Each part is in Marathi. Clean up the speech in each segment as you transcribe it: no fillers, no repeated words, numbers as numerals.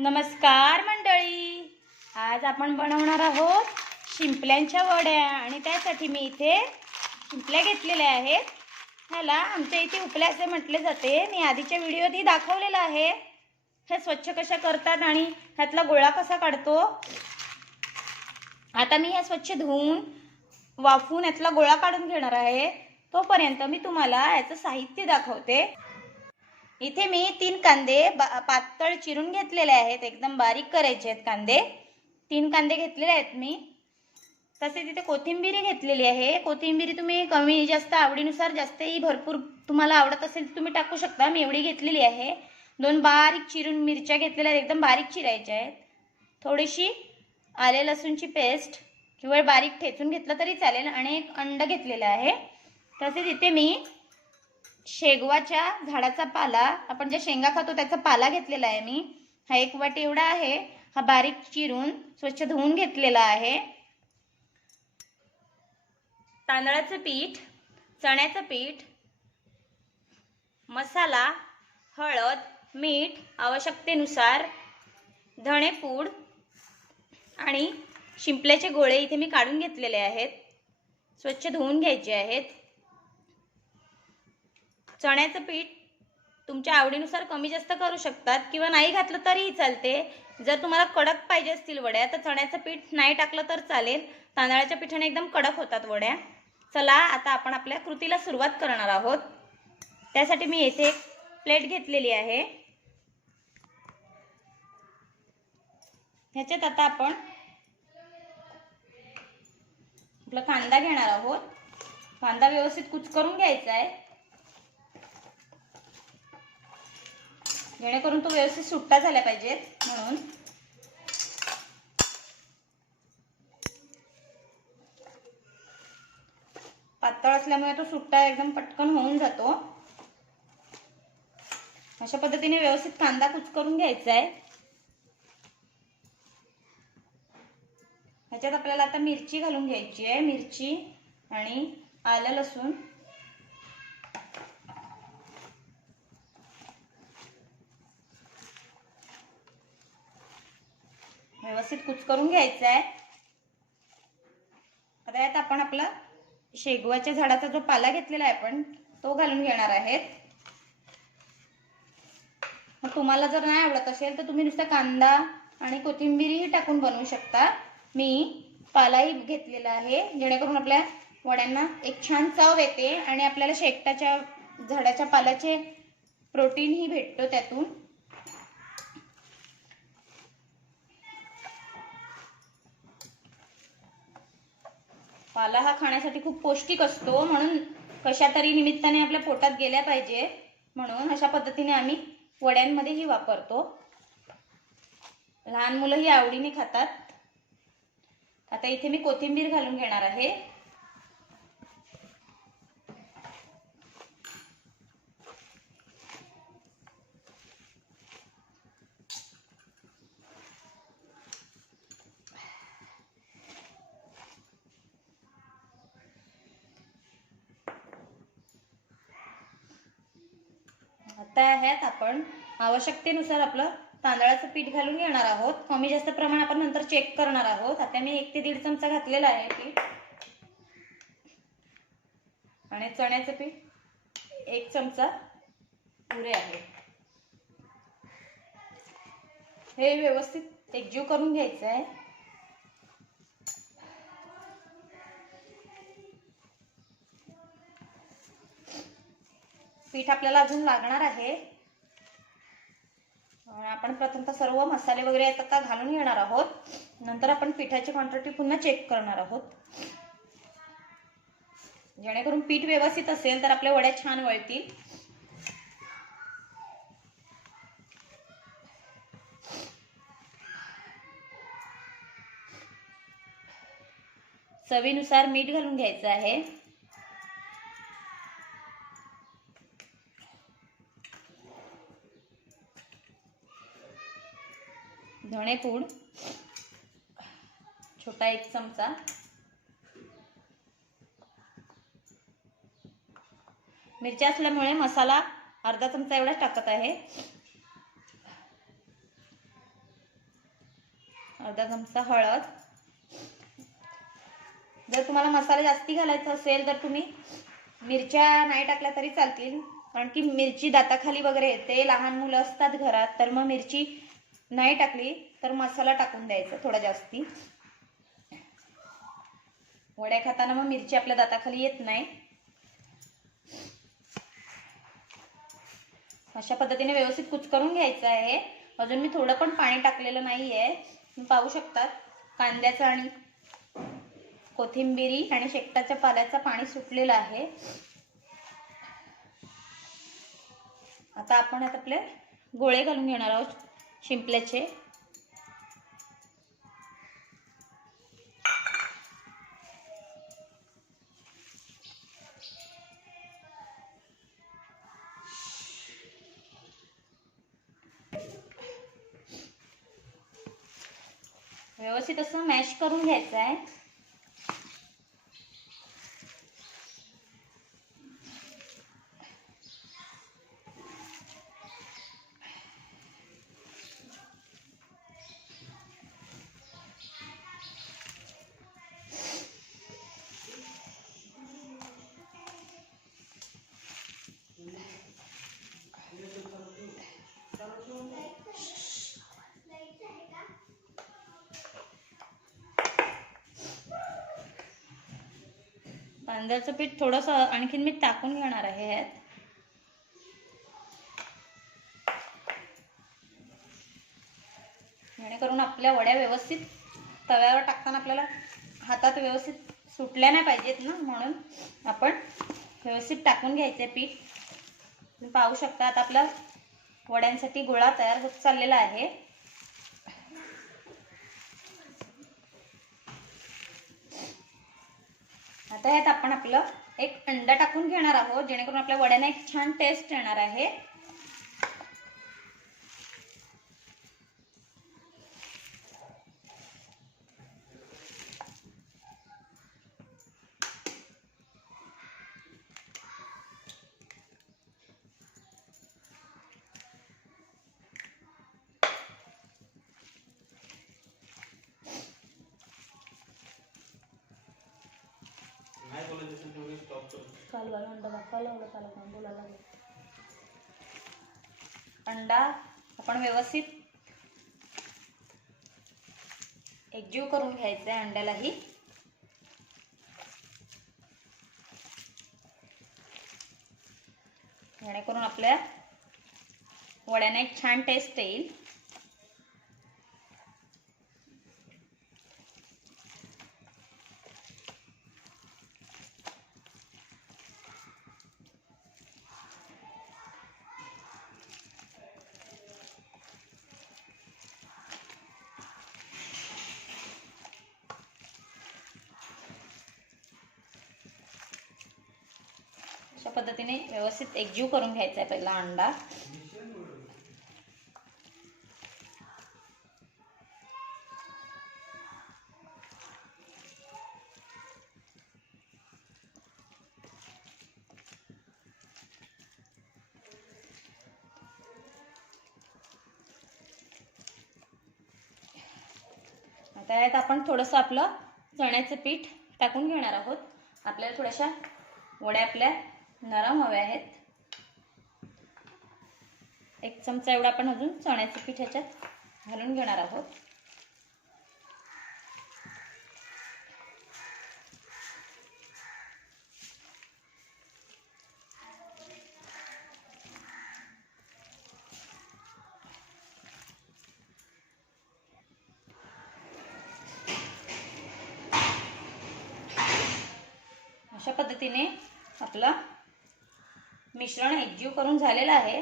नमस्कार मंडळी, आज आपण बनवणार आहोत शिंपल्यांच्या वड्या आणि त्यासाठी मी इथे शिंपल्या घेतलेल्या आहेत। ह्याला आमच्या इथे उपल्या असे म्हटले जाते। मी आधीच्या व्हिडिओत दाखवलेलं आहे हे स्वच्छ कशा करतात आणि ह्यातला गोळा कसा काढतो। आता मी हे स्वच्छ धुवून वाफवून ह्यातला गोळा काढून घेणार आहे। तोपर्यंत मी तुम्हाला याचं साहित्य दाखवते। इथे मी 3 कांदे पातळ चिरून घेतलेले आहेत, एकदम बारीक करायचे आहेत कांदे। 3 कांदे घेतलेले आहेत मी। तसेच इथे कोथिंबीर घेतलेली आहे। कोथिंबीर तुम्ही कमी जास्त आवडीनुसार, जास्तही भरपूर तुम्हाला आवडत असेल तर तुम्ही टाकू शकता। मी एवढी घेतलेली आहे। 2 बारीक चिरून मिरच्या घेतलेल्या आहेत, एकदम बारीक चिरायच्या आहेत। थोडीशी आले लसूणची पेस्ट किंवा बारीक ठेचून घेतलं तरी चालेल आणि एक अंड घेतलेलं आहे। तसेच इथे मी शेगवाच्या झाडाचा पाला, आपण जे शेंगा खातो त्याचा पाला घेतलेला आहे मी। हा 1 वाटी एवढा आहे। हा बारीक चिरून स्वच्छ धुवून घेतलेला आहे। तांदळाचं पीठ, चण्याचं पीठ, मसाला, हळद, मीठ आवश्यकतेनुसार, धणेपूड आणि शिंपल्याचे गोळे इथे मी काढून घेतलेले आहेत, स्वच्छ धुवून घ्यायचे आहेत। चण्याचं पीठ तुमच्या आवडीनुसार कमी जास्त करू शकतात किंवा नाही घातलं तरीही चालते। जर तुम्हाला कडक पाहिजे असतील वड्या तर चण्याचं पीठ नाही टाकलं तर चालेल। तांदळाच्या पिठाने एकदम कडक होतात वड्या। चला आता आपण आपल्या कृतीला सुरुवात करणार आहोत। त्यासाठी मी येथे एक प्लेट घेतलेली आहे। ह्याच्यात आता आपण आपला कांदा घेणार आहोत। कांदा व्यवस्थित कुचकरून घ्यायचा आहे, जेणेकरून तो व्यवस्थित सुट्टा झाला पाहिजे म्हणून। पातळ असल्यामुळे तो सुट्टा एकदम पटकन होऊन जातो। अशा पद्धतीने व्यवस्थित कांदा कुचकरून घ्यायचा आहे। ह्याच्यात आपल्याला आता मिरची घालून घ्यायची आहे। मिरची आणि आलं लसूण व्यवस्थित कुचकरून घ्यायचं आहे। आता यात आपण आपला शेगवाच्या झाडाचा जो पाला घेतलेला आहे आपण तो घालून घेणार आहेत। मग तुम्हाला जर नाही आवडत असेल तर तुम्ही नुसता कांदा आणि कोथिंबीरही टाकून बनवू शकता। मी पालाही घेतलेला आहे, जेणेकरून आपल्या वड्यांना एक छान चव येते आणि आपल्याला शेकटाच्या झाडाच्या पाल्याचे प्रोटीनही भेटतो त्यातून। पाला हा खाण्यासाठी खूप पौष्टिक असतो, म्हणून कशा तरी निमित्ताने आपल्या पोटात गेल्या पाहिजे म्हणून अशा पद्धतीने आम्ही वड्यांमध्येही वापरतो। लहान मुलंही आवडीने खातात। आता इथे मी कोथिंबीर घालून घेणार आहे। आता ह्यात आपण आवश्यकतेनुसार आपलं तांदळाचं पीठ घालून घेणार आहोत। कमी जास्त प्रमाण आपण नंतर चेक करणार आहोत। आता मी 1 ते 1.5 चमचा घातलेला आहे पीठ आणि चण्याचं पीठ 1 चमचा पुरे आहे। हे व्यवस्थित एकजीव करून घ्यायचं आहे। पीठ आपल्याला अजून लागणार आहे। आपण प्रथमतः सर्व मसाले वगैरे आता घालून घेणार आहोत। नंतर आपण पिठाची क्वांटिटी पुन्हा चेक करणार आहोत, जेणेकरून पीठ व्यवस्थित असेल तर आपल्या वड्या छान वळतील। चवीनुसार मीठ घालून घ्यायचं आहे। धणेपूड छोटा 1 चमचा, मिरच्या असल्यामुळे मसाला अर्धा चमचा एवढा टाकत आहे। अर्धा चमचा हळद. जर तुम्हाला मसाला जास्ती घालायचा असेल तर तुम्ही मिरच्या नाही टाकल्या तरी चालतील, कारण की मिरची दाताखाली वगैरे येते, लहान मुलं असतात घरात, तर मग मिरची नाही टाकली तर मसाला टाकून द्यायचा थोडा जास्ती. वड्या खाताना मग मिरची आपल्या दाताखाली येत नाही. अशा पद्धतीने व्यवस्थित कुचकरून घ्यायचं आहे. अजून मी थोडं पण पाणी टाकलेलं नाही आहे. तुम्ही पाहू शकतात कांद्याचं आणि कोथिंबिरी आणि शेकटाच्या पाल्याचं पाणी सुटलेलं आहे. आता आपण आपले गोळे घालून घेणार आहोत शिंपल्याचे. व्यवस्थित असं मॅश करून घ्यायचं आहे. तांदळाचं पीठ थोडंसं आणखीन मी टाकून घेणार आहे यात. जेणेकरून आपल्या वड्या व्यवस्थित तव्यावर टाकताना आपल्याला हातात व्यवस्थित सुटल्या नाही पाहिजेत ना, म्हणून आपण व्यवस्थित टाकून घ्यायचे पीठ. तुम्ही पाहू शकता आता आपला वड्यांसाठी गोळा तयार होत चाललेला आहे. आता यात आपण आपलं एक अंडा टाकून घेणार आहोत, जेणेकरून आपल्या वड्यांना एक छान टेस्ट येणार आहे. अंडा आपण व्यवस्थित एकजीव करून घ्यायचा आहे अंड्यालाही. जेणेकरून आपल्या वड्यांना एक छान टेस्ट येईल. अशा पद्धतीने व्यवस्थित एकजीव करून घ्यायचा आहे पहिला अंडा. आता यात आपण थोडंसं आपलं चण्याचं पीठ टाकून घेणार आहोत. आपल्याला थोड्याशा वड्या आपल्या नरम हव्या आहेत. 1 चमचा एवढा आपण अजून चण्याचं पीठ ह्याच्यात घालून घेणार आहोत. अशा पद्धतीने आपलं मिश्रण एकजीव करून झालेलं आहे.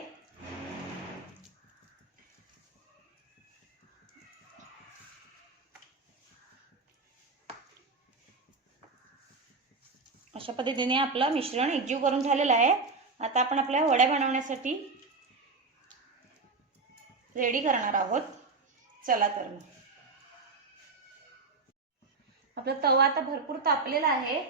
अशा पद्धतीने आपलं मिश्रण एकजीव करून झालेलं आहे. आता आपण आपल्या वड्या बनवण्यासाठी रेडी करणार आहोत. चला तर मग आपला तवा आता भरपूर तापलेला आहे.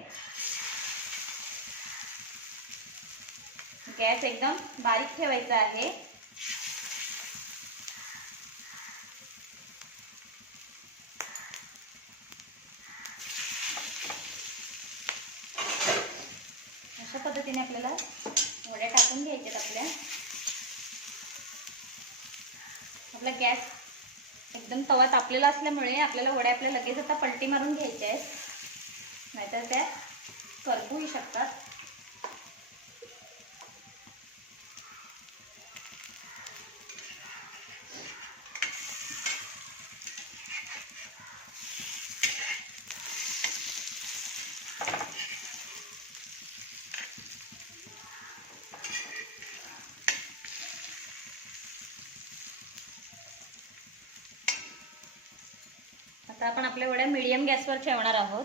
गॅस एकदम बारीक ठेवायचा आहे. आपला गॅस एकदम तवा तापलेला असल्यामुळे आपल्याला वड्या आपल्या लगेच आता पलटी मारून घ्यायच्या आहेत, नाहीतर त्या करपूही शकतात. आता आपण आपल्या वड्या मीडियम गॅसवर ठेवणार आहोत.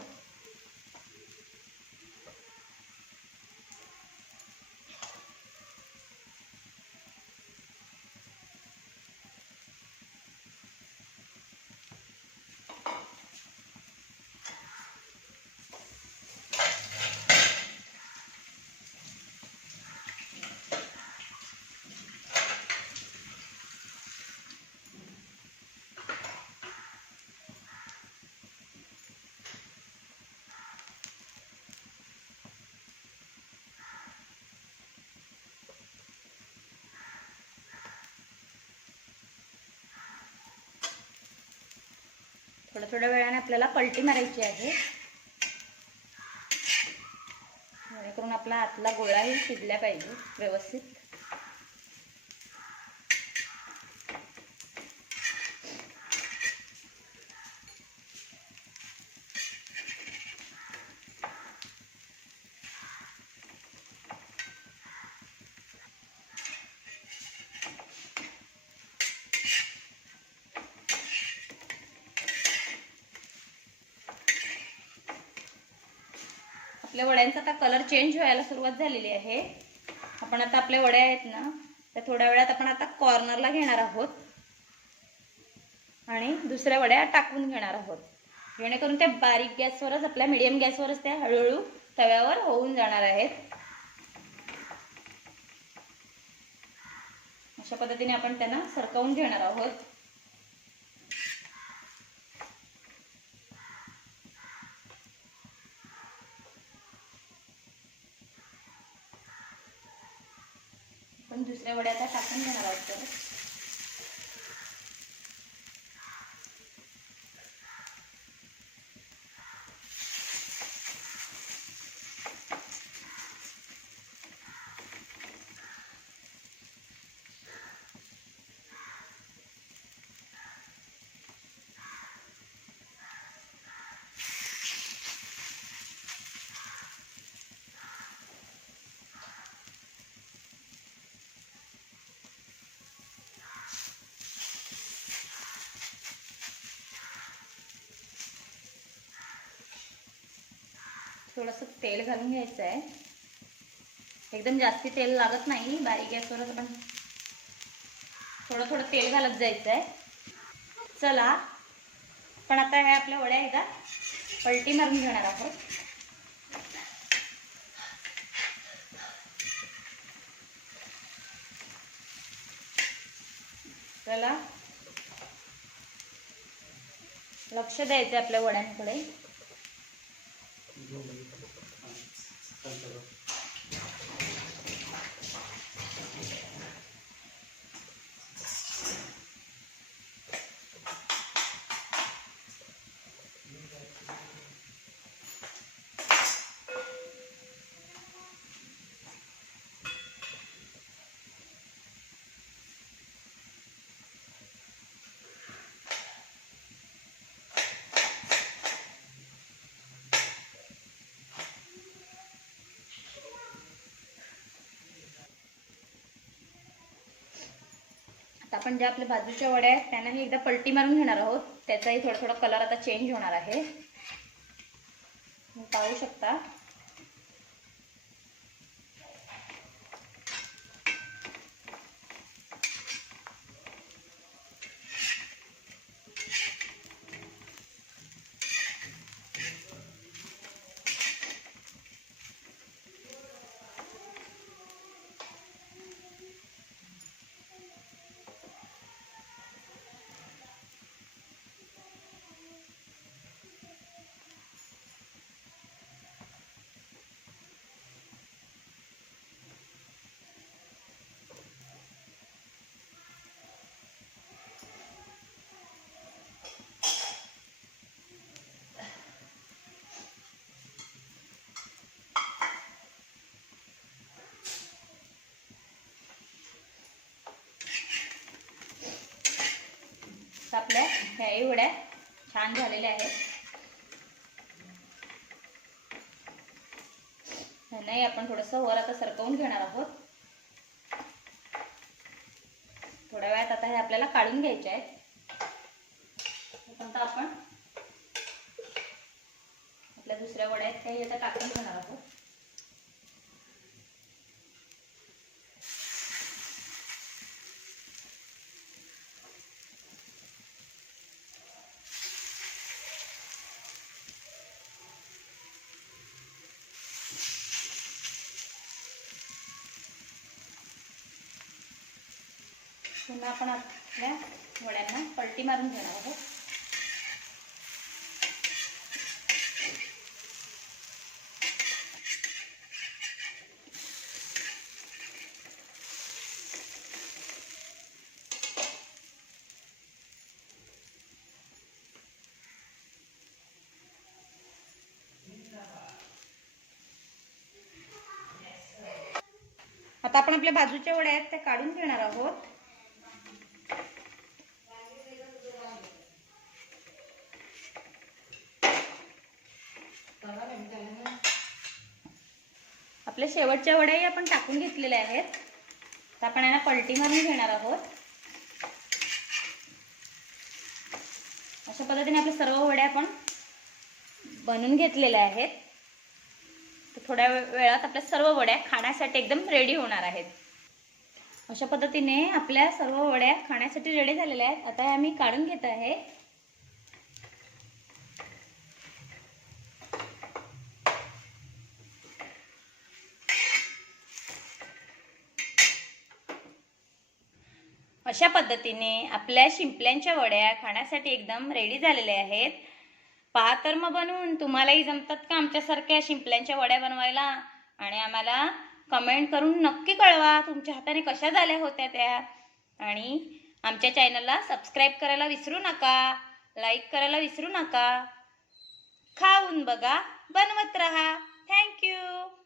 थोड्या थोड्या वेळाने आपल्याला पलटी मारायची आहे, जेणेकरून आपला आतला गोळाही शिजला पाहिजे व्यवस्थित. आपल्या वड्यांचा आता कलर चेंज व्हायला सुरुवात झालेली आहे. आपण आता आपल्या वड्या आहेत ना, त्या थोड्या वेळात आपण आता कॉर्नरला घेणार आहोत आणि दुसऱ्या वड्या टाकून घेणार आहोत, जेणेकरून त्या बारीक गॅसवरच, आपल्या मीडियम गॅसवरच त्या हळूहळू तव्यावर होऊन जाणार आहेत. अशा पद्धतीने आपण त्यांना सरकवून घेणार आहोत. आपण दुसऱ्या वड्या आता टाकून घेणार आहोत. तर थोडंसं तेल घालून घ्यायचं आहे. एकदम जास्ती तेल लागत नाही, बारीक गॅसवरच आपण थोडं थोडं तेल घालत जायचं आहे. चला, पण आता ह्या आपल्या वड्या एकदा पलटी मारून घेणार आहोत. चला, लक्ष द्यायचं आपल्या वड्यांकडे. आपण ज्या आपल्या बाजूच्या वड्या आहेत त्यांनाही एकदा पलटी मारून घेणार आहोत. त्याचाही थोडा थोडा कलर आता चेंज होणार आहे, पाहू शकता. आपल्या ह्याही वड्या छान झालेल्या आहेत. नाही आपण थोडंसं वर आता सरकवून घेणार आहोत. थोड्या वेळात आता हे आपल्याला काढून घ्यायचे आहेत. आता आपण आपल्या दुसऱ्या वड्या आहेत त्याही आता टाकून घेणार आहोत. पुन्हा आपण आपल्या वड्यांना पलटी मारून घेणार आहोत. आता आपण आपल्या बाजूच्या वड्या आहेत त्या काढून घेणार आहोत. आपल्या शेवटच्या वड्याही आपण टाकून घेतलेल्या आहेत. तर आपण यांना पलटी मारून घेणार आहोत. अशा पद्धतीने आपल्या सर्व वड्या आपण बनवून घेतलेल्या आहेत. तर थोड्या वेळात आपल्या सर्व वड्या खाण्यासाठी एकदम रेडी होणार आहेत. अशा पद्धतीने आपल्या सर्व वड्या खाण्यासाठी रेडी झालेल्या आहेत. आता ह्या मी काढून घेत आहे. अशा पद्धतीने आपल्या शिंपल्यांच्या वड्या खाण्यासाठी एकदम रेडी झालेल्या आहेत. पहा तर मग बनवून तुम्हालाही जमतात का आमच्यासारख्या शिंपल्यांच्या वड्या बनवायला? आणि आम्हाला कमेंट करून नक्की कळवा तुमच्या हाताने कशा झाल्या होत्या त्या. आणि आमच्या चॅनलला सबस्क्राईब करायला विसरू नका, लाईक करायला विसरू नका. खाऊन बघा, बनवत राहा. थँक्यू.